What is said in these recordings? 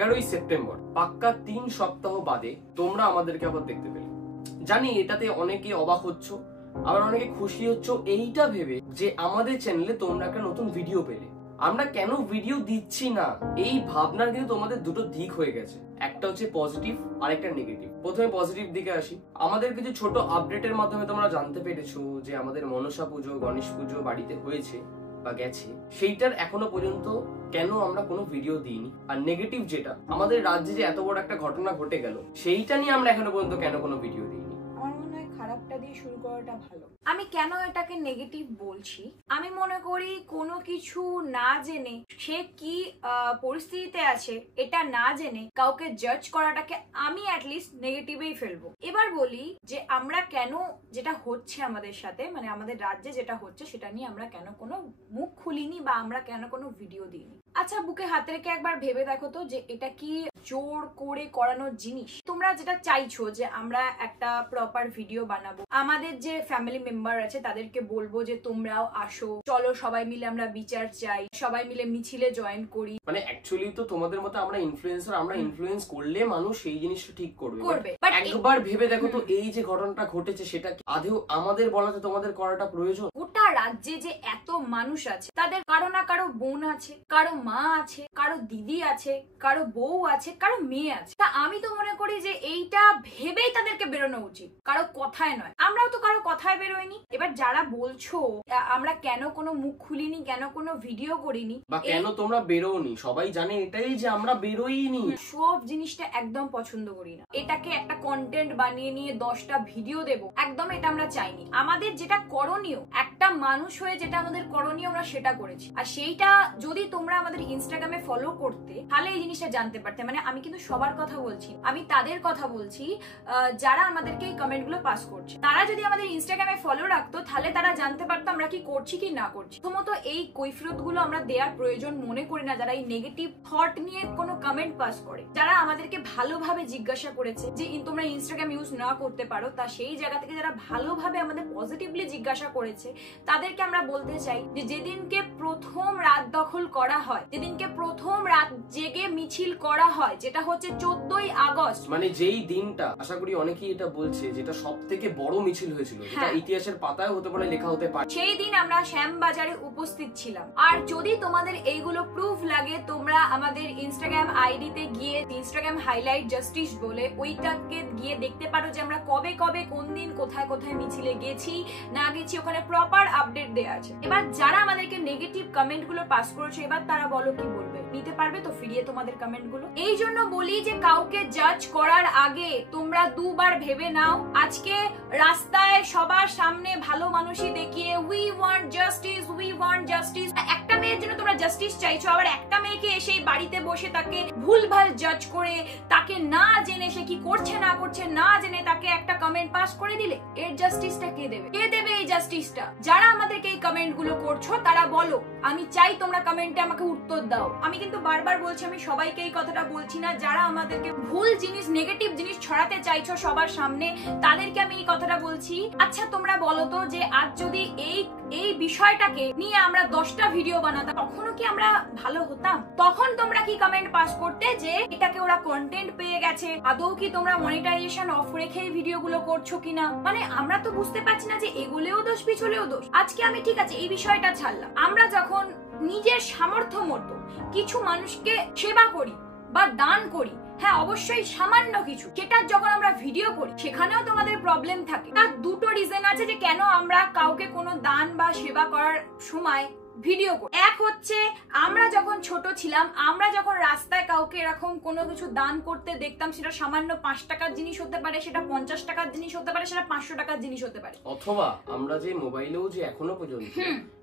11ই September পাক্কা 3 সপ্তাহ বাদে তোমরা আমাদেরকে আবার দেখতে পেলে। জানি এটাতে অনেকে অবাক হচ্ছ, আবার অনেকে খুশি হচ্ছ এইটা ভেবে যে আমাদের চ্যানেলে তোমরা একটা নতুন ভিডিও পেলে। আমরা কেন ভিডিও দিচ্ছি না এই ভাবনার কিন্তু তোমাদের দুটো দিক হয়ে গেছে, একটা হচ্ছে পজিটিভ আর একটা নেগেটিভ। প্রথমে পজিটিভ দিকে আসি। আমাদের কিছু ছোট আপডেটের মাধ্যমে তোমরা জানতে পেরেছো যে আমাদের মনসা পুজো, গণেশ পুজো বাড়িতে হয়েছে বা গেছে, সেইটার এখনো পর্যন্ত কেন আমরা কোনো ভিডিও দিইনি। আর নেগেটিভ যেটা, আমাদের রাজ্যে যে এত বড় একটা ঘটনা ঘটে গেল, সেইটা নিয়ে আমরা এখনো পর্যন্ত কেন কোনো ভিডিও দিইনি। আমার মনে হয় খারাপটা দিয়ে শুরু করাটা ভালো। আমি কেন এটাকে নেগেটিভ বলছি, আমি মনে করি কোনো কিছু না জেনে সে কি পরিস্থিতিতে আছে এটা না জেনে কাউকে জাজ করাটাকে আমি অ্যাটলিস্ট নেগেটিভেই ফেলবো। এবার বলি যে আমরা কেন যেটা হচ্ছে আমাদের সাথে, মানে আমাদের রাজ্যে যেটা হচ্ছে সেটা নিয়ে আমরা কেন কোনো মুখ খুলিনি বা আমরা কেন কোনো ভিডিও দিইনি। আচ্ছা, বুকে হাতে রেখে একবার ভেবে দেখো তো যে এটা কি জোর করে করানোর জিনিস? তোমরা যেটা চাইছো যে আমরা একটা প্রপার ভিডিও বানাবো, আমাদের যে ফ্যামিলি মেম্বার আছে তাদেরকে বলবো যে তোমরাও আসো, চলো সবাই মিলে আমরা বিচার চাই, সবাই মিলে মিছিলে জয়েন করি। মানে অ্যাকচুয়ালি তো তোমাদের মতো আমরা ইনফ্লুয়েন্সার, আমরা ইনফ্লুয়েন্স করলে মানুষ এই জিনিসটা ঠিক করবে। একবার ভেবে দেখো তো এই যে ঘটনাটা ঘটেছে সেটা কি আদৌ আমাদের বলাতে তোমাদের করাটা প্রয়োজন? গোটা রাজ্যে যে এত মানুষ আছে, তাদের কারো না কারো বোন আছে, কারো মা আছে, কারো দিদি আছে, কারো বউ আছে, কারো মেয়ে আছে। তা আমি তো মনে করি যে এইটা ভেবেই তাদেরকে বেরোনো উচিত, কারো কথায় নয়। আমরাও তো কারো কথায় বেরোয়নি। এবার যারা বলছো আমরা কেন কোনো মুখ খুলিনি, কেন কোনো ভিডিও করিনি বা কেন তোমরা বেরোনি, সবাই জানে এটাই যে আমরা বেরোইনি। সব জিনিসটা একদম পছন্দ করি না। এটাকে একটা কন্টেন্ট বানিয়ে নিয়ে 10টা ভিডিও দেব, একদম এটা আমরা চাইনি। আমাদের যেটা করণীয়, একটা মানুষ হয়ে যেটা আমাদের করণীয় আমরা সেটা করেছি। আর সেইটা যদি তোমরা আমাদের ইনস্টাগ্রামে ফলো করতে তাহলে এই জিনিসটা জানতে পারতে। মানে আমি কিন্তু সবার কথা বলছি, আমি তাদের কথা বলছি যারা আমাদেরকে এই কমেন্ট গুলো পাস করছে। তারা যদি আমাদের ইনস্টাগ্রামে ফলো রাখতো তাহলে তারা জানতে পারতো আমরা কি করছি কি না করছি। প্রথমত এই কৈফিয়ত গুলো আমরা দেওয়ার প্রয়োজন মনে করি না যারা এই নেগেটিভ থট নিয়ে কোনো কমেন্ট পাস করে। যারা আমাদেরকে ভালোভাবে জিজ্ঞাসা করেছে যে তোমরা ইনস্টাগ্রাম ইউজ না করতে পারো, তা সেই জায়গা থেকে যারা ভালোভাবে আমাদের পজিটিভলি জিজ্ঞাসা করেছে তাদেরকে আমরা বলতে চাই যে যেদিনকে প্রথম রাত দখল করা হয়, যেদিনকে প্রথম রাত জেগে মিছিল করা হয়, যেটা হচ্ছে 14ই আগস্ট, মানে যেই দিনটা আশা করি অনেকেই এটা বলছে যেটা সবথেকে বড় মিছিল হয়েছিল, এটা ইতিহাসের পাতায় হতে পারে, লেখা হতে পারে, সেই দিন আমরা শ্যামবাজারে উপস্থিত ছিলাম। আর যদি তোমাদের এইগুলো প্রুফ লাগে, তোমরা আমাদের ইনস্টাগ্রাম আইডিতে গিয়ে ইনস্টাগ্রাম হাইলাইট জাস্টিস বলে ওইটাকে গিয়ে দেখতে পারো যে আমরা কবে কবে কোন দিন কোথায় কোথায় মিছিলে গেছি না গেছি, ওখানে প্রপার আপডেট দেওয়া আছে। এবার যারা আমাদেরকে নেগেটিভ কমেন্ট গুলো পাস করেছে, এবার তারা বলো কি বলবে, নিতে পারবে তো ফিরিয়ে তোমাদের কমেন্ট গুলো? এই জন্য বলি যে কাউকে জাজ করার আগে তোমরা দুবার ভেবে নাও। আজকে রাস্তায় সবার সামনে ভালো মানুষই দেখিয়ে we want justice, we want justice, একটা মেয়ের জন্য তোমরা জাস্টিস চাইছো, আবার একটা মেয়েকে এসে বাড়িতে বসে তাকে ভুলভাল জাজ করে, তাকে না জেনে সে কি করছে না করছে না জেনে তাকে একটা কমেন্ট পাস করে দিলে, এর জাস্টিসটা কে দেবে? কে দেবে এই জাস্টিসটা? যারা আমাদেরকে এই কমেন্ট গুলো করছো তারা বলো, আমি চাই তোমরা কমেন্টে আমাকে উত্তর দাও। আমি কিন্তু বারবার বলছি, আমি সবাইকে এই কথাটা বলছি না, যারা আমাদেরকে ভুল জিনিস, নেগেটিভ জিনিস ছড়াতে চাইছো সবার সামনে, তাদেরকে আমি এই কথাটা বলছি। আচ্ছা তোমরা বলো তো যে আজ যদি এই বিষয়টাকে নিয়ে আমরা 10টা ভিডিও বানাতাম, তখনও কি আমরা ভালো হতাম? তখন তোমরা কি কমেন্ট পাস করতে যে এটাকে ওরা কন্টেন্ট পেয়ে গেছে, আদৌ কি তোমরা মনিটাইজেশন অফ রেখে ভিডিওগুলো করছো কিনা? মানে আমরা তো বুঝতে পারছি না যে এগুলোও দোষ পিছলেও দোষ। আজকে আমি ঠিক আছে এই বিষয়টা ছাড়লাম, আমরা যখন নিজের সামর্থ্য মতো কিছু মানুষকে সেবা করি বা দান করি, হ্যাঁ অবশ্যই সামান্য কিছু, সেটার যখন আমরা ভিডিও করি সেখানেও তোমাদের প্রবলেম থাকে। তার দুটো রিজন আছে যে কেন আমরা কাউকে কোনো দান বা সেবা করার সময় ভিডিও করি। এক হচ্ছে আমরা যখন ছোট ছিলাম, আমরা যখন রাস্তায় কাউকে এরকম কোনো কিছু দান করতে দেখতাম, সেটা সামান্য 5 টাকার জিনিস হতে পারে, সেটা 50 টাকার জিনিস হতে পারে, সেটা 500 টাকার জিনিস হতে পারে। অথবা আমরা যে মোবাইলেও যে এখনো পর্যন্ত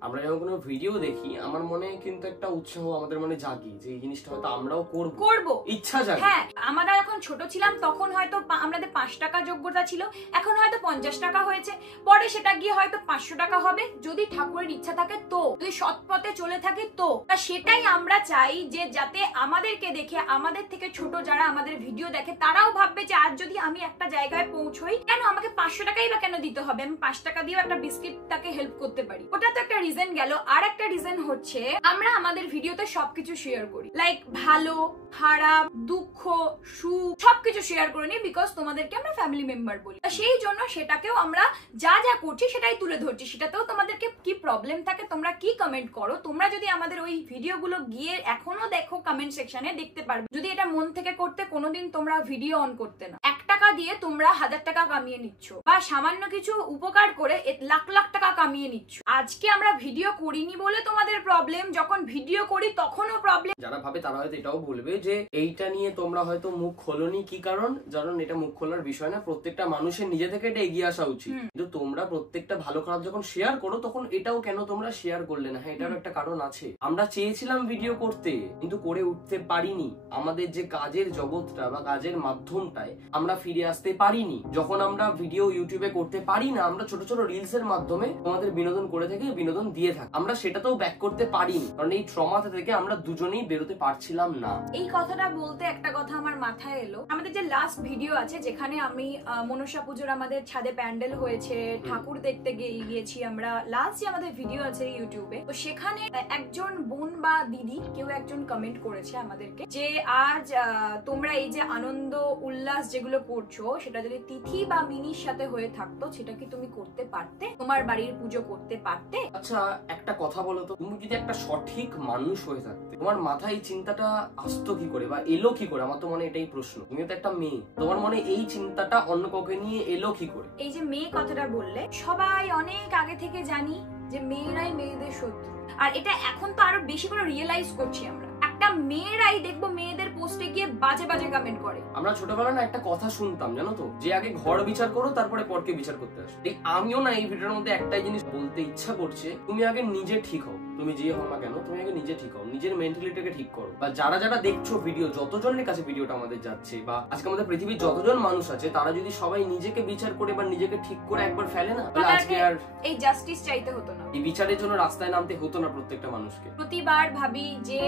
আমরা যখন কোনো ভিডিও দেখি, আমার মনে কিন্তু একটা উৎসাহ আমাদের মনে জাগে যে এই জিনিসটা হয়তো আমরাও করব, ইচ্ছা জাগে। হ্যাঁ, আমরা যখন ছোট ছিলাম তখন হয়তো আমাদের 5 টাকা যোগ্যতা ছিল, এখন হয়তো 50 টাকা হয়েছে, পরে সেটা গিয়ে হয়তো 500 টাকা হবে, যদি ঠাকুরের ইচ্ছা থাকে তো, যদি সৎ পথে চলে থাকে তো। সেটাই আমরা চাই যে যাতে আমাদেরকে দেখে আমাদের থেকে ছোট যারা আমাদের ভিডিও দেখে তারাও ভাববে যে আজ যদি আমি একটা জায়গায় পৌঁছই, কেন আমাকে 500 টাকাই বা কেন দিতে হবে, আমি 5 টাকা দিয়েও একটা বিস্কিট তাকে হেল্প করতে পারি। ওটা তো একটা রিজন গেল। আর একটা রিজন হচ্ছে আমরা আমাদের ভিডিওতে সবকিছু শেয়ার করি, লাইক ভালো খারাপ, দুঃখ, সুখ সবকিছু শেয়ার করে নিই, বিকজ তোমাদেরকে আমরা ফ্যামিলি মেম্বার বলি। সেই জন্য সেটাকেও আমরা যা যা করছি সেটাই তুলে ধরছি। সেটাতেও তোমাদেরকে কি প্রবলেম থাকে তোমরা কি কমেন্ট করো, তোমরা যদি আমাদের ওই ভিডিওগুলো গিয়ে এখনো দেখো কমেন্ট সেকশনে দেখতে পারবে। যদি এটা মন থেকে করতে কোনোদিন তোমরা ভিডিও অন করতে না। 1 টাকা দিয়ে তোমরা 1000 টাকা কামিয়ে নিচ্ছ, বা সামান্য কিছু উপকার করে লাখ লাখ টাকা কামিয়ে নিচ্ছ। আজকে আমরা ভিডিও করিনি বলে তোমাদের প্রবলেম, যখন ভিডিও করি তখনও প্রবলেম। যারা ভাবে তারা হয়তো এটাও বলবে যে এইটা নিয়ে তোমরা হয়তো মুখ খোলনি, কি কারণ? কারণ এটা মুখ খোলার বিষয় না, প্রত্যেকটা মানুষের নিজে থেকে এটা এগিয়ে আসা উচিত। কিন্তু তোমরা প্রত্যেকটা ভালো খারাপ যখন শেয়ার করো তখন এটাও কেন তোমরা শেয়ার করলে না? হ্যাঁ, এটারও একটা কারণ আছে। আমরা চেয়েছিলাম ভিডিও করতে কিন্তু করে উঠতে পারিনি। আমাদের যে কাজের জগৎটা বা কাজের মাধ্যমটায় আমরা ফিরে আসতে পারিনি। যখন আমরা ভিডিও ইউটিউবে করতে পারি না, আমরা ছোট ছোট রিলস এর মাধ্যমে তোমাদের বিনোদন করে থাকি, বিনোদন দিয়ে থাকি, আমরা সেটাতেও ব্যাক করতে পারিনি। কারণ এই ট্রমাতে থেকে আমরা দুজনেই বেরোতে পারছিলাম না। এই কথাটা বলতে একটা কথা আমার মাথায় এলো। আমাদের যে লাস্ট ভিডিও আছে যেখানে আমি মনসা পুজোর আমাদের ছাদে প্যান্ডেল হয়েছে, ঠাকুর দেখতে গিয়েছি আমরা, লাস্ট যে আমাদের ভিডিও আছে ইউটিউবে, তো সেখানে একজন বোন বা দিদি কেউ একজন কমেন্ট করেছে আমাদেরকে যে আজ তোমরা এই যে আনন্দ উল্লাস যেগুলো করছো সেটা যদি তিথি বা মিনির সাথে হয়ে থাকতো সেটা কি তুমি করতে পারতে? তোমার বাড়ির পুজো করতে পারতে? আচ্ছা, একটা কথা বলো তো, তুমি যদি একটা সঠিক মানুষ হয়ে থাকতে তোমার মাথায় এই চিন্তাটা আসতো কি করে বা এলো কি করে? আমার তো মনে এটাই প্রশ্ন। তুমি তো একটা মেয়ে, তোমার মনে এই চিন্তাটা অন্য কাউকে নিয়ে এলো কি করে? এই যে মেয়ে কথাটা বললে, সবাই অনেক আগে থেকে জানি যে মেয়েরাই মেয়েদের শত্রু, আর এটা এখন তো আরো বেশি করে রিয়েলাইজ করছি আমরা। একটা মেয়েরাই দেখবো মেয়েদের পোস্টে গিয়ে বাজে বাজে কমেন্ট করে। আমরা ছোটবেলায় না একটা কথা শুনতাম, জানো তো, যে আগে ঘর বিচার করো তারপরে পরকে বিচার করতে আসো। এই আমিও না এই ভিডিওর মধ্যে একটাই জিনিস বলতে ইচ্ছা করছে, তুমি আগে নিজে ঠিক হও। তুমি যে হও না কেন, তুমি আগে নিজে ঠিক হও, নিজের মেন্টালিটিকে ঠিক করো। বা যারা যারা দেখছো ভিডিও, যতজনের কাছে ভিডিওটা আমাদের যাচ্ছে, বা আজকে আমাদের পৃথিবীর যতজন মানুষ আছে, তারা যদি সবাই নিজেকে বিচার করে বা নিজেকে ঠিক করে একবার ফেলে না, তাহলে আজকে আর এই জাস্টিস চাইতে হতো না, এই বিচারের জন্য রাস্তায় নামতে হতো না প্রত্যেকটা মানুষকে। প্রতিবার ভাবি যে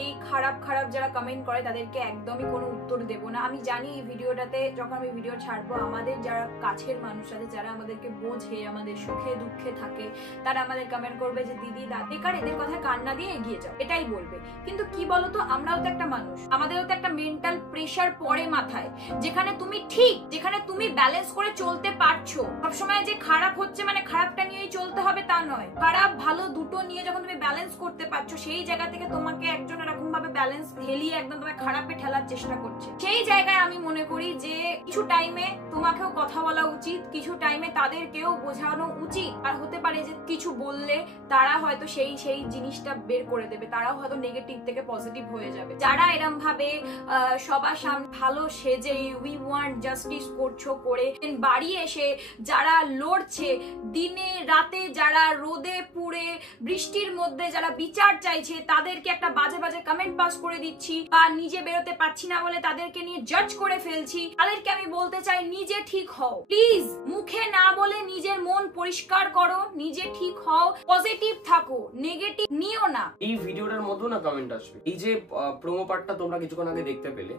এই খারাপ খারাপ যারা কমেন্ট করে তাদেরকে একদমই কোনো উত্তর দেব না। আমি জানি এই ভিডিওটাতে যখন আমি ভিডিও ছাড়বো, আমাদের যারা কাছের মানুষ আছে, যারা আমাদেরকে বোঝে, আমাদের সুখে দুঃখে থাকে, তারা আমাদের কমেন্ট করবে যে দিদি বেকার এদের কথা কান্না দিয়ে এগিয়ে যাও, এটাই বলবে। কিন্তু কি বলতো, আমরাও তো একটা মানুষ, আমাদেরও তো একটা মেন্টাল প্রেসার পড়ে মাথায়। যেখানে তুমি ঠিক, যেখানে তুমি ব্যালেন্স করে চলতে পারছো, সবসময় যে খারাপ হচ্ছে মানে খারাপটা নিয়েই চলতে হবে তা নয়। খারাপ ভালো দুটো নিয়ে যখন তুমি ব্যালেন্স করতে পারছো, সেই জায়গা থেকে তোমাকে একজন এরকম ভাবে ব্যালেন্স হেলিয়ে একদম তোমাকে খারাপে ঠেলার চেষ্টা করছে। সেই জায়গায় আমি মনে করি যে কিছু টাইমে তোমাকেও কথা বলা উচিত, কিছু টাইমে তাদেরকেও বোঝানো উচিত। আর হতে পারে যে কিছু বললে তারা হয়তো সেই জিনিসটা বের করে দেবে, তারাও হয়তো নেগেটিভ থেকে পজিটিভ হয়ে যাবে। যারা এরম ভাবে সবার সামনে ভালো সেজে উই ওয়ান্ট জাস্টিস করছো করে, বাড়ি এসে যারা লড়ছে দিনে রাতে, যারা রোদে পুড়ে বৃষ্টির মধ্যে যারা বিচার চাইছে, তাদেরকে একটা বাজে বাজে কমেন্ট পাস করে দিচ্ছি, বা নিজে বেরোতে পারছি না বলে তাদেরকে নিয়ে জাজ করে ফেলছি, তাদেরকে আমি বলতে চাই নিজে ঠিক হও প্লিজ। মুখে না বলে নিজের মন পরিষ্কার করো, নিজে ঠিক হও, পজিটিভ থাকো, নেগেটিভ নিও না। এই ভিডিওটার মধ্যে না কমেন্ট আসবে, এই যে প্রোমো পার্টটা তোমরা কিছুক্ষণ আগে দেখতে পেলে,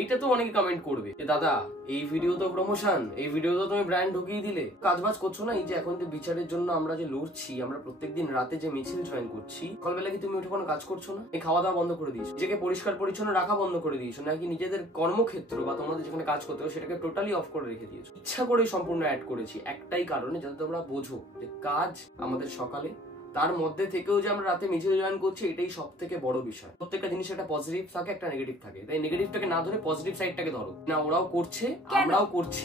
এইটা তো অনেকে কমেন্ট করবে যে দাদা এই ভিডিও তো প্রমোশন, এই ভিডিও তো তুমি ব্র্যান্ড ঢুকিয়ে দিলে, কাজবাজ করছো না। এই যে এখন যে বিচারের জন্য আমরা যে লড়ছি, আমরা প্রত্যেকদিন রাতে যে মিছিল জয়েন করছি, সকালবেলা কি তুমি উঠে কোনো কাজ করছো না? এই খাওয়া দাওয়া বন্ধ করে দিয়েছো, নিজেকে পরিষ্কার পরিচ্ছন্ন রাখা বন্ধ করে দিয়েছো, নাকি নিজেদের কর্মক্ষেত্র বা তোমাদের যেখানে কাজ করতে হবে সেটাকে টোটালি অফ করে রেখে দিয়েছো? ইচ্ছা করে সম্পূর্ণ অ্যাড করেছি একটাই কারণে, যাতে তোমরা বোঝো যে কাজ আমাদের সকালে, তার মধ্যে থেকেও যে আমরা রাতে মিছিল জয়েন করছি, এটাই সব থেকে বড় বিষয়। প্রত্যেকটা জিনিসের একটা পজিটিভ থাকে, একটা নেগেটিভ থাকে, তাই নেগেটিভটাকে না ধরে পজিটিভ সাইডটাকে ধরো না। ওরাও করছে, আমরাও করছি।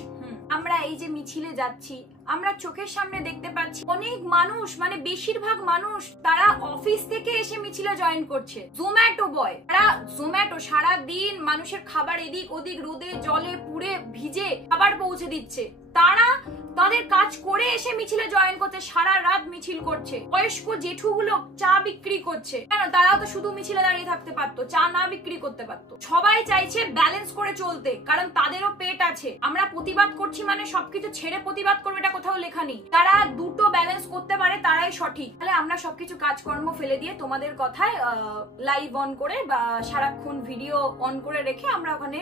আমরা এই যে মিছিলে যাচ্ছি, আমরা চোখের সামনে দেখতে পাচ্ছি অনেক মানুষ, মানে বেশিরভাগ মানুষ তারা অফিস থেকে এসে মিছিলে জয়েন করছে। জোম্যাটো বয়, তারা জোম্যাটো সারা দিন মানুষের খাবার এদিক ওদিক রোদে জলে পুড়ে ভিজে খাবার পৌঁছে দিচ্ছে, তারা তাদের কাজ করে এসে মিছিলে জয়েন করতে, সারা রাত মিছিল করছে। বয়স্ক জেঠুগুলো চা বিক্রি করছে, কেন? তারাও তো শুধু মিছিলে দাঁড়িয়ে থাকতে পারতো, চা না বিক্রি করতে পারতো। সবাই চাইছে ব্যালেন্স করে চলতে, কারণ তাদেরও পেট আছে। আমরা প্রতিবাদ করছি মানে সবকিছু ছেড়ে প্রতিবাদ করবে এটা কোথাও লেখা নেই। তারা দুটো ব্যালেন্স করতে পারে তারাই সঠিক। তাহলে আমরা সবকিছু কাজকর্ম ফেলে দিয়ে তোমাদের কথায় লাইভ অন করে বা সারাক্ষণ ভিডিও অন করে রেখে আমরা ওখানে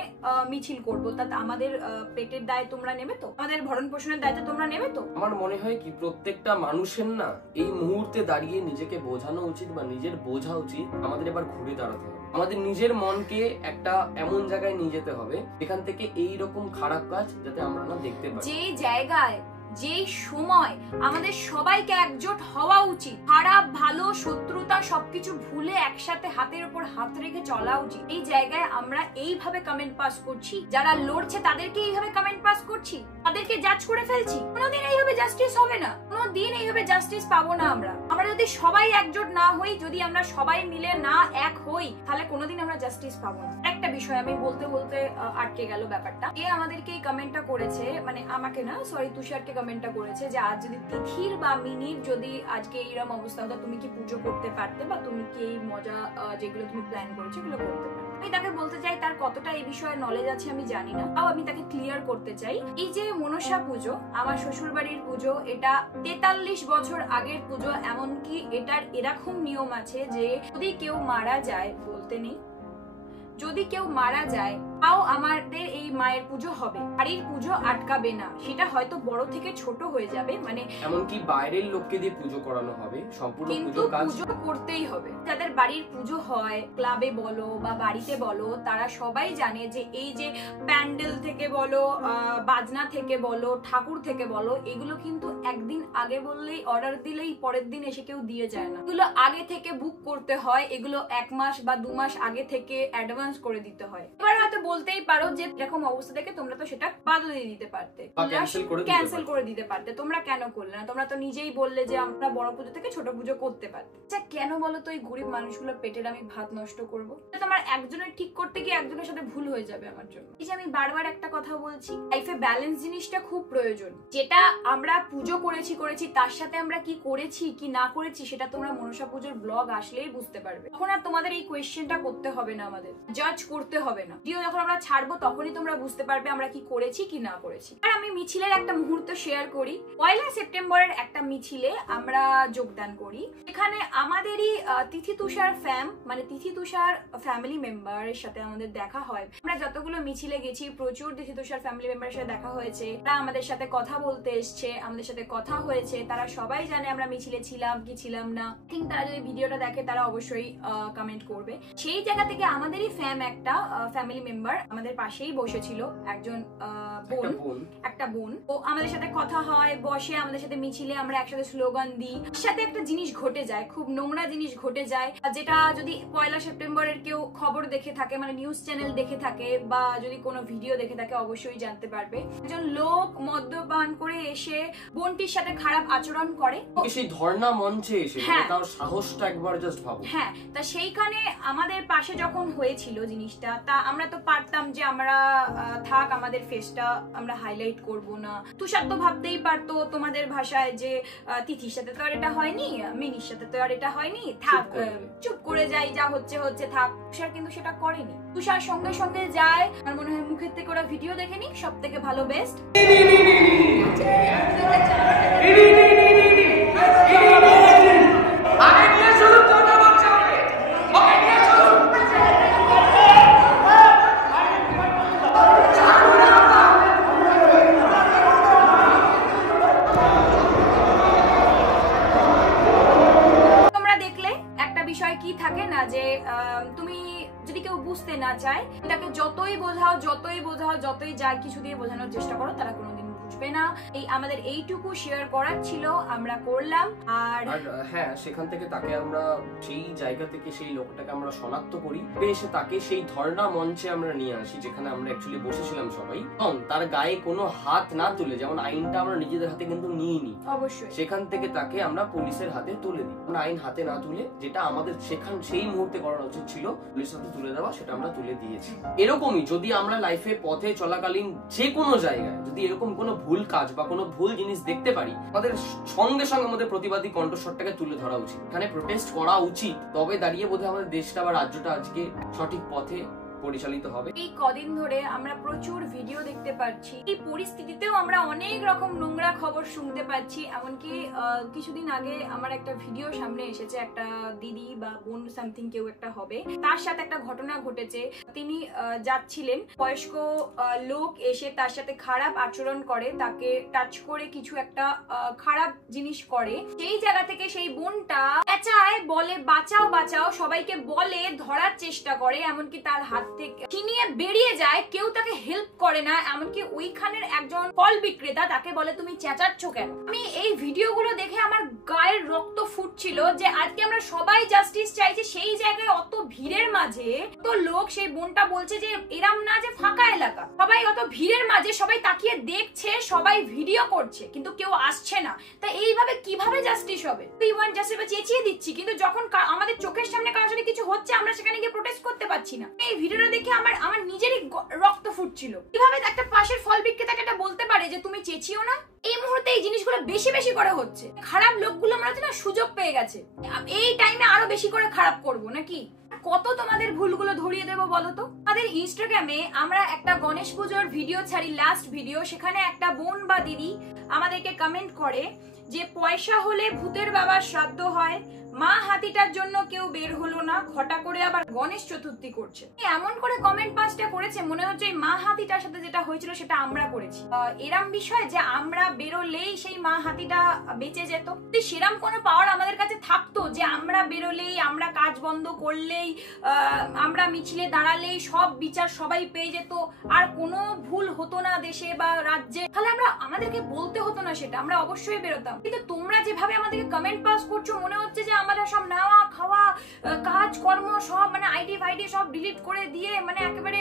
মিছিল করবো, তাতে আমাদের পেটের দায় তোমরা নেবে তো? আমাদের ভরণ পোষণের দায়িত্ব তোমরা নেবে তো? আমার মনে হয় কি প্রত্যেকটা মানুষের না এই মুহূর্তে দাঁড়িয়ে নিজেকে বোঝানো উচিত বা নিজের বোঝা উচিত আমাদের এবার ঘুরে দাঁড়াতে হবে। আমাদের নিজের মনকে একটা এমন জায়গায় নিয়ে যেতে হবে যেখান থেকে এই রকম খারাপ কাজ যাতে আমরা না দেখতে পাই। যে জায়গায় যেই সময় আমাদের সবাইকে একজোট হওয়া উচিত, খারাপ ভালো শত্রুতা সবকিছু ভুলে একসাথে হাতের উপর হাত রেখে চলা উচিত, এই জায়গায় আমরা এইভাবে কমেন্ট পাস করছি। যারা লড়ছে তাদেরকে এইভাবে কমেন্ট পাস করছি, তাদেরকে জাজ করে ফেলছি। কোনোদিন এইভাবে জাস্টিস হবে না, কোনোদিন এইভাবে জাস্টিস পাবো না। আমরা যদি সবাই একজোট না হই, যদি আমরা সবাই মিলে না এক হই, তাহলে কোনোদিন আমরা জাস্টিস পাবো না। একটা বিষয় আমি বলতে বলতে আটকে গেল ব্যাপারটা। এ আমাদেরকে এই কমেন্টটা করেছে, মানে আমাকে না, সরি তুষারকে কমেন্টটা করেছে যে আজ যদি তিথির বা মিনির যদি আজকে এইরকম অবস্থা হতো, তুমি কি পুজো করতে পারতে বা তুমি কি এই মজা যেগুলো তুমি প্ল্যান করেছো এগুলো করতে পারতে? আমি তাকে বলতে চাই তার কতটা এই বিষয়ে নলেজ আছে আমি জানি না, তাও আমি তাকে ক্লিয়ার করতে চাই। এই যে মনসা পুজো, আমার শ্বশুর বাড়ির পুজো, এটা 43 বছর আগের পুজো। এমনকি এটার এরকম নিয়ম আছে যে যদি কেউ মারা যায়, বলতে নেই, যদি কেউ মারা যায় তাও আমাদের এই মায়ের পুজো হবে, বাড়ির পুজো আটকাবে না। সেটা হয়তো বড় থেকে ছোট হয়ে যাবে, মানে এমনকি বাইরের লোককে দিয়ে পুজো করানো হবে, সম্পূর্ণ কিন্তু পুজো করতেই হবে। যাদের বাড়ির পুজো হয়, ক্লাবে বলো বা বাড়িতে বলো, তারা সবাই জানে যে এই যে প্যান্ডেল থেকে বলো, বাজনা থেকে বলো, ঠাকুর থেকে বলো, এগুলো কিন্তু একদিন আগে বললেই, অর্ডার দিলেই পরের দিন এসে কেউ দিয়ে যায় না। এগুলো আগে থেকে বুক করতে হয়, এগুলো 1 মাস বা 2 মাস আগে থেকে অ্যাডভান্স করে দিতে হয়। এবার হয়তো বলতেই পারো যে এরকম অবস্থা থেকে তোমরা তো সেটা বাদ দিয়ে দিতে পারতে, ক্যান্সেল করে দিতে পারতে, তোমরা কেন করলে না? তোমরা তো নিজেই বললে যে আমরা বড় পুজো থেকে ছোট পুজো করতে পারতে। আচ্ছা কেন বলো তো এই গরিব মানুষগুলোর পেটের আমি ভাত নষ্ট করবো? তোমার একজনের ঠিক করতে গিয়ে একজনের সাথে ভুল হয়ে যাবে আমার জন্য। এই যে আমি বারবার একটা কথা বলছি, লাইফে ব্যালেন্স জিনিসটা খুব প্রয়োজন। যেটা আমরা পুজো করেছি তার সাথে আমরা কি করেছি কি না করেছি সেটা তোমরা মনসা পুজোর ব্লগ আসলেই বুঝতে পারবে। তখন আর তোমাদের এই কোয়েশ্চেনটা করতে হবে না, আমাদের জাজ করতে হবে না। ভিডিও যখন আমরা ছাড়বো তখনই তোমরা বুঝতে পারবে আমরা কি করেছি কি না করেছি। আর আমি মিছিলের একটা মুহূর্ত শেয়ার করি। 1 সেপ্টেম্বরের একটা মিছিলে আমরা যোগদান করি। এখানে আমাদেরই তিথি তুষার মানে তিথি তুষার ফ্যামিলি মেম্বারের সাথে আমাদের দেখা হয়। আমরা যতগুলো মিছিলে গেছি প্রচুর তিথি তুষার ফ্যামিলি মেম্বারের সাথে দেখা হয়েছে। তারা আমাদের সাথে কথা বলতে এসছে, আমাদের সাথে কথা হয়েছে। তারা সবাই জানে আমরা মিছিলে ছিলাম কি ছিলাম না। ঠিক তারা যদি ভিডিওটা দেখে তারা অবশ্যই কমেন্ট করবে। সেই জায়গা থেকে আমাদেরই একটা ফ্যামিলি মেম্বার আমাদের পাশেই বসেছিল, একজন একটা বোন। ও আমাদের সাথে কথা হয়, বসে আমাদের সাথে মিছিলে আমরা একসাথে স্লোগান দিই। সাথে একটা জিনিস ঘটে যায়, খুব নোংরা জিনিস ঘটে যায়, যেটা যদি 1 সেপ্টেম্বরের কেউ খবর দেখে থাকে, মানে নিউজ চ্যানেল দেখে থাকে বা যদি কোনো ভিডিও দেখে থাকে অবশ্যই জানতে পারবে। একজন লোক মদ্যপান করে এসে বোনটির সাথে খারাপ আচরণ করে, সেই ধর্ণা মঞ্চে এসে, তার সাহসটা একবার জাস্ট ভাবো। হ্যাঁ, তা সেইখানে আমাদের পাশে যখন হয়েছিল জিনিসটা, তা আমরা তো পারতাম যে আমরা থাক, আমাদের ফেসটা আমরা হাইলাইট করব না। তুষার তো ভাবতেই পারতো তোমাদের ভাষায় যে তিথির সাথে তো আর এটা হয়নি, মিনির সাথে তো আর এটা হয়নি, থাক চুপ করে যাই, যা হচ্ছে হচ্ছে থাক। তুষার কিন্তু সেটা করেনি। তুষার সঙ্গে সঙ্গে যায়। আমার মনে হয় মুখের থেকে ওরা ভিডিও দেখে নি, সব থেকে ভালো বেস্ট। কি থাকে না যে তুমি যদি কেউ বুঝতে না চায়, তাকে যতই বোঝাও যতই যা কিছু দিয়ে বোঝানোর চেষ্টা করো, তারা কোনোদিন বুঝবে না। এই আমাদের এইটুকু শেয়ার করার ছিল, আমরা করলাম। আর হ্যাঁ, সেখান থেকে তাকে আমরা সেই জায়গা থেকে সেই লোকটাকে আমরা শনাক্ত করি, এসে তাকে সেই ধর্ণা মঞ্চে আমরা নিয়ে আসি যেখানে আমরা অ্যাকচুয়ালি বসেছিলাম সবাই, এবং তার গায়ে কোনো হাত না তুলে, যেমন আইনটা আমরা নিজেদের হাতে কিন্তু নিইনি, অবশ্যই সেখান থেকে তাকে আমরা পুলিশের হাতে তুলে দিই। আমরা আইন হাতে না তুলে, যেটা আমাদের সেই মুহূর্তে করানো উচিত ছিল পুলিশের হাতে তুলে দেওয়া, সেটা আমরা তুলে দিয়েছি। এরকমই যদি আমরা লাইফে পথে চলাকালীন যে কোনো জায়গায় যদি এরকম কোনো ভুল কাজ বা কোনো ভুল জিনিস দেখতে পারি, আমাদের সঙ্গে সঙ্গে আমাদের প্রতিবাদী কণ্ঠস্বরটাকে তুলে ধরা উচিত, এখানে প্রোটেস্ট করা উচিত। তবে দাঁড়িয়ে বোধহয় আমাদের দেশটা বা রাজ্যটা আজকে সঠিক পথে পরিচালিত হবে। এই কদিন ধরে আমরা প্রচুর ভিডিও দেখতে পাচ্ছি, এই পরিস্থিতিতেও আমরা অনেক রকম নোংরা খবর শুনতে পাচ্ছি। এমনকি কিছুদিন আগে আমার একটা ভিডিও সামনে এসেছে, একটা দিদি বা বোন সামথিং কেউ একটা হবে, তার সাথে একটা ঘটনা ঘটেছে। তিনি যাচ্ছিলেন, বয়স্ক লোক এসে তার সাথে খারাপ আচরণ করে, তাকে টাচ করে কিছু একটা খারাপ জিনিস করে। সেই জায়গা থেকে সেই বোনটা চেঁচায়, বলে বাঁচাও বাঁচাও, সবাইকে বলে, ধরার চেষ্টা করে, এমনকি তার হাত থেকে ছিনিয়ে বেরিয়ে যায়। কেউ তাকে হেল্প করে না, এমনকি ওইখানের একজন ফল বিক্রেতা তাকে বলে তুমি চেঁচাচ্ছ কেন। আমি এই ভিডিওগুলো দেখে আমার গায়ের রক্ত ফুটছিল যে আজকে আমরা সবাই জাস্টিস চাইছি, সেই জায়গায় অত ভিড়ের মাঝে তো লোক, সেই বোনটা বলছে যে এরাম না যে ফাঁকা এলাকা, সবাই অত ভিড়ের মাঝে সবাই তাকিয়ে দেখছে, সবাই ভিডিও করছে, কিন্তু কেউ আসছে না। তা এইভাবে কিভাবে জাস্টিস হবে? তুই ওয়ান জাস্টিস চেঁচিয়ে দিচ্ছি, কিন্তু যখন আমাদের চোখের সামনে কারোর সাথে কিছু হচ্ছে আমরা সেখানে গিয়ে প্রোটেস্ট করতে পারছি না। এই ভিডিওটা দেখে আমার নিজেরই রক্ত ফুটছিল। কিভাবে একটা পাশের ফল বিক্রেতাকে এটা বলতে পারে যে তুমি চেঁচিও না? এই মুহূর্তে এই জিনিসগুলো বেশি বেশি করে হচ্ছে। খারাপ লোকগুলো মনে হচ্ছে না সুযোগ পেয়ে গেছে, এই টাইমে আরো বেশি করে খারাপ করবো নাকি? কত তোমাদের ভুলগুলো ধরিয়ে দেবো বলো তো? আমাদের ইনস্টাগ্রামে আমরা একটা গণেশ পুজোর ভিডিও ছাড়ি, লাস্ট ভিডিও, সেখানে একটা বোন বা দিদি আমাদেরকে কমেন্ট করে যে পয়সা হলে ভূতের বাবার শ্রাদ্ধ হয়, মা হাতিটার জন্য কেউ বের হলো না, ঘটা করে আবার গণেশ চতুর্থী করছে। এমন করে কমেন্ট পাসটা করেছে মনে হচ্ছে এই মা হাতিটার সাথে যেটা হয়েছিল সেটা আমরা করেছি। এরম বিষয় যে আমরা বেরোলেই সেই মা হাতিটা বেঁচে যেত, সেরম কোনো পাওয়ার আমাদের কাছে থাকতো যে আমরা বেরোলেই, আমরা কাজ বন্ধ করলেই, আমরা মিছিলে দাঁড়ালেই সব বিচার সবাই পেয়ে যেত, আর কোনো ভুল হতো না দেশে বা রাজ্যে, তাহলে আমাদেরকে বলতে হতো না সেটা, আমরা অবশ্যই বেরোতাম। কিন্তু তোমরা যেভাবে আমাদেরকে কমেন্ট পাস করছো মনে হচ্ছে যে আমাদের সব নেওয়া খাওয়া কাজ কর্ম সব মানে আইডি ফাইডি সব ডিলিট করে দিয়ে মানে একেবারে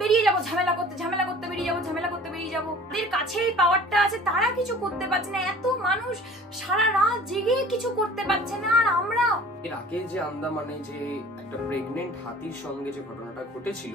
বেরিয়ে যাবো, ঝামেলা করতে বেরিয়ে যাবো। তাদের কাছে এই পাওয়ারটা আছে, তারা কিছু করতে পারছে না। এত মানুষ সারা রাত জেগে কিছু করতে পারছে না, আর আমরা এর আগে যে আন্দামানে যে একটা প্রেগনেন্ট হাতির সঙ্গে যে ঘটনাটা ঘটেছিল,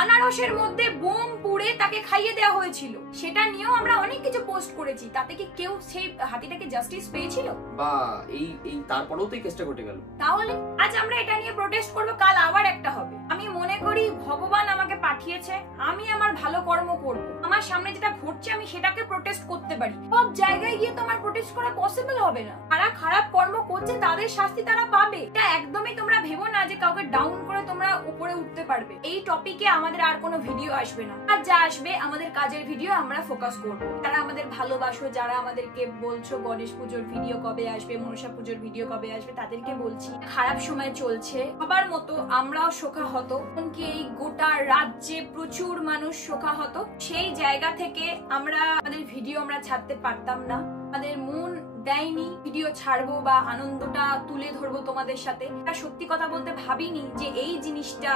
আনারসের মধ্যে বোম পুড়ে তাকে খাইয়ে দেওয়া হয়েছিল, সেটা নিয়েও আমরা অনেক কিছু পোস্ট করেছি। তাতে কি কেউ সেই হাতিটাকে জাস্টিস পেয়েছিল? বা এই তারপরেও তো এই কেসটা ঘটে গেল। তাহলে আজ আমরা এটা নিয়ে প্রোটেস্ট করব, কাল আবার একটা হবে। আমি মনে করি ভগবান আমাকে পাঠিয়েছে, আমি আমার ভালো কর্ম করব, আমার সামনে যেটা ঘটছে আমি সেটাকে প্রোটেস্ট করতে পারি। সব জায়গায় গিয়ে তো আমার প্রোটেস্ট করা পসিবল হবে না। যারা খারাপ কর্ম করছে তাদের শাস্তি তারা পাবে। এটা একদমই তোমরা ভেবো না যে কাউকে ডাউন করে তোমরা উপরে উঠতে পারবে। এই টপিকে আমাদের আর কোনো ভিডিও আসবে না, আর যা আসবে আমাদের কাজের ভিডিও আমরা ফোকাস করব। যারা আমাদের ভালোবাসো, যারা আমাদেরকে বলছো গণেশ পুজোর ভিডিও কবে আসবে, মনসা পুজোর ভিডিও কবে আসবে, তাদেরকে বলছি খারাপ সময় চলছে, সবার মতো আমরাও শোকাহত, এমনকি এই গোটা রাজ্যে প্রচুর মানুষ শোকাহত। সেই জায়গা থেকে আমাদের ভিডিও আমরা ছাড়তে পারতাম না, আমাদের মন দেয়নি ভিডিও ছাড়বো বা আনন্দটা তুলে ধরবো তোমাদের সাথে। সত্যি কথা বলতে ভাবিনি যে এই জিনিসটা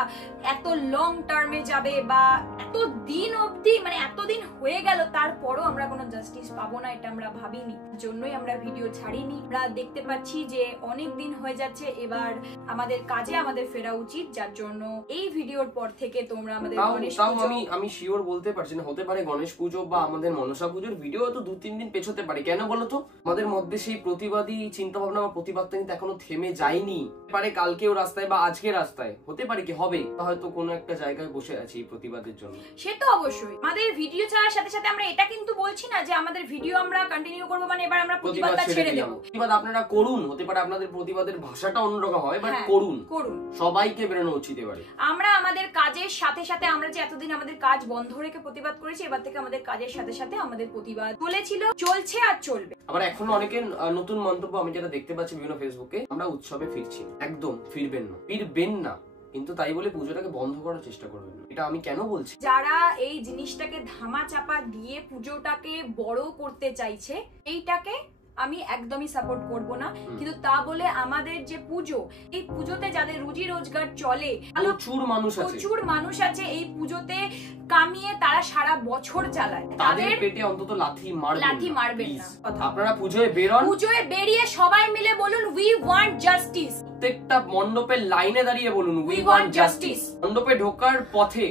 এত লং টার্মে যাবে বা এত দিন অবধি, মানে এতদিন হয়ে গেল তারপরও আমরা কোনো জাস্টিস পাবো না, এটা আমরা ভাবিনি। জন্যই আমরা ভিডিও ছাড়িনি। আমরা দেখতে পাচ্ছি যে অনেক দিন হয়ে যাচ্ছে, এবার আমাদের কাজে আমাদের ফেরা উচিত, যার জন্য এই ভিডিওর পর থেকে তোমরা আমাদের গণেশ পুজো, আমি শিওর বলতে পারছি না, হতে পারে গণেশ পুজো বা আমাদের মনসা পুজোর ভিডিও তো 2-3 দিন পেছোতে পারে। কেন বলতো? আমাদের মধ্যে সেই প্রতিবাদী চিন্তা ভাবনা বা প্রতিবাদটা কিন্তু এখনো থেমে যায়নি। পারে কালকেও রাস্তায় বা আজকে রাস্তায়, হতে পারে কি হবে হয়তো কোনো একটা জায়গায় বসে আছি প্রতিবাদের জন্য। সে তো অবশ্যই। আমাদের ভিডিও ছাড়ার সাথে সাথে আমরা এটা কিন্তু বলছি না যে আমাদের ভিডিও আমরা কন্টিনিউ করবো মানে এবার আমরা প্রতিবাদটা ছেড়ে দেব। প্রতিবাদ আপনারা করুন, হতে পারে আপনাদের প্রতিবাদের ভাষাটা অন্যরকম হয়, বাট করুন, সবাইকে বেরোনো উচিত। এবারে আমরা আমাদের কাজের সাথে সাথে, আমরা যে এতদিন আমাদের কাজ বন্ধ রেখে প্রতিবাদ করেছি, এবার থেকে আমাদের কাজের সাথে সাথে আমাদের প্রতিবাদ চলেছিল, চলছে আর চলবে। আবার এখনো অনেকের নতুন মন্তব্য আমি যেটা দেখতে পাচ্ছি বিভিন্ন ফেসবুকে, আমরা উৎসবে ফিরছি। একদম ফিরবেন না, কিন্তু তাই বলে পুজোটাকে বন্ধ করার চেষ্টা করবেন না। এটা আমি কেন বলছি? যারা এই জিনিসটাকে ধামা চাপা দিয়ে পুজোটাকে বড় করতে চাইছে, এইটাকে আমি একদমই সাপোর্ট করব না। কিন্তু তা বলে আমাদের যে পুজো, এই পুজোতে যাদের রুজি রোজগার চলে, প্রচুর মানুষ আছে এই পুজোতে কামিয়ে তারা সারা বছর চালায়, তাদের পেটে অন্তত লাথি মারবেন না। আপনারা পুজোয় বেরোন, পুজোয় বেরিয়ে সবাই মিলে বলুন উই ওয়ান্ট জাস্টিস। প্রত্যেকটা মণ্ডপের লাইনে দাঁড়িয়ে বলুন উই ওয়ান্ট জাস্টিস। মণ্ডপে ঢোকার পথে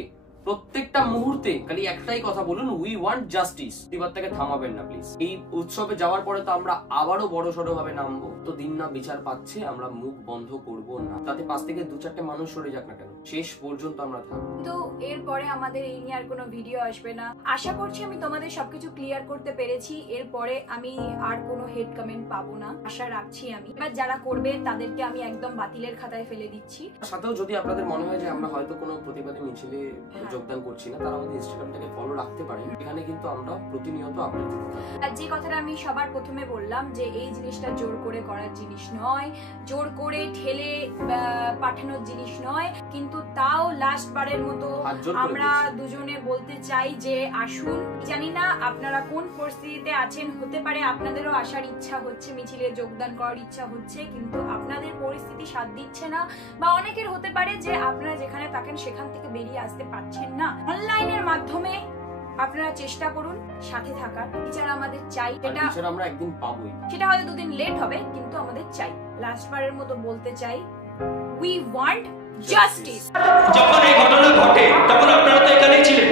প্রত্যেকটা মুহূর্তে খালি একটাই কথা বলুন, উই ওয়ান্ট জাস্টিস। প্রতিবাদটাকে থামাবেন না প্লিজ। এই উৎসবে যাওয়ার পরে তো আমরা আবারও বড় সড়ো ভাবে নামবো, তো দিন না বিচার পাচ্ছে আমরা মুখ বন্ধ করব না, তাতে 5 থেকে 2-4টে মানুষ সরে যাক না কেন, শেষ পর্যন্ত আমরা থাকবো। তো এরপরে আমাদের এই নিয়ে আর কোনো ভিডিও আসবে না। আশা করছি আমি তোমাদের সবকিছু ক্লিয়ার করতে পেরেছি। এরপরে আমি আর কোনো হেড কমেন্ট পাবো না, আশা রাখছি আমি। এবার যারা করবে তাদেরকে আমি একদম বাতিলের খাতায় ফেলে দিচ্ছি। সাথেও যদি আপনাদের মনে হয় যে আমরা হয়তো কোনো প্রতিবাদী মিছিলে যোগদান করছি না, তারা আমাদের ইনস্টাগ্রামটাকে ফলো রাখতে পারেন, এখানে কিন্তু আমরা প্রতিনিয়ত আপডেট দিতে থাকি। আর যে কথাটা আমি সবার প্রথমে বললাম যে এই জিনিসটা জোর করে করার জিনিস নয়, জোর করে ঠেলে পাঠানোর জিনিস নয়, কিন্তু তাও লাস্ট বারের মতো আমরা দুজনে বলতে চাই যে আসুন। জানি না আপনারা কোন পরিস্থিতিতে আছেন, হতে পারে আপনাদেরও আসার ইচ্ছা হচ্ছে, মিছিলে যোগদান করার ইচ্ছা হচ্ছে, কিন্তু আপনাদের পরিস্থিতি সাথ দিচ্ছে না, বা অনেকের হতে পারে যে আপনারা যেখানে থাকেন সেখান থেকে বেরিয়ে আসতে পারছেন না। অনলাইনের মাধ্যমে আপনারা চেষ্টা করুন সাথে থাকার। বিচার আমাদের চাই, এটা আমরা একদিন পাবোই, সেটা হয়তো 2 দিন লেট হবে, কিন্তু আমাদের চাই। লাস্ট বারের মতো বলতে চাই, উই ওয়ান্ট জাস্টিস। যখন এই ঘটনা ঘটে তখন আপনারা তো এখানেই ছিলেন,